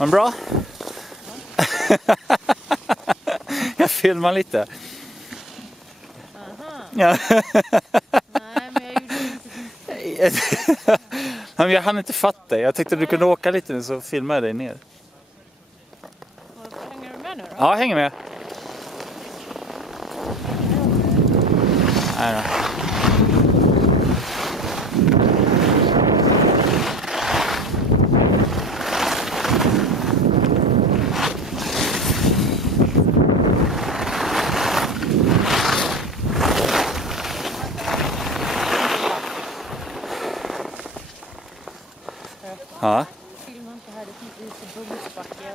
Men bra. Jag filmar lite. Aha. Ja. Nej, men jag gjorde inte. Men jag hann inte fatta. Jag tänkte att du kunde åka lite nu så filmar jag dig ner. Hänger du med nu då? Ja, hänger med. Nej då. Ja. Filma inte här, det finns lite bullsbacke.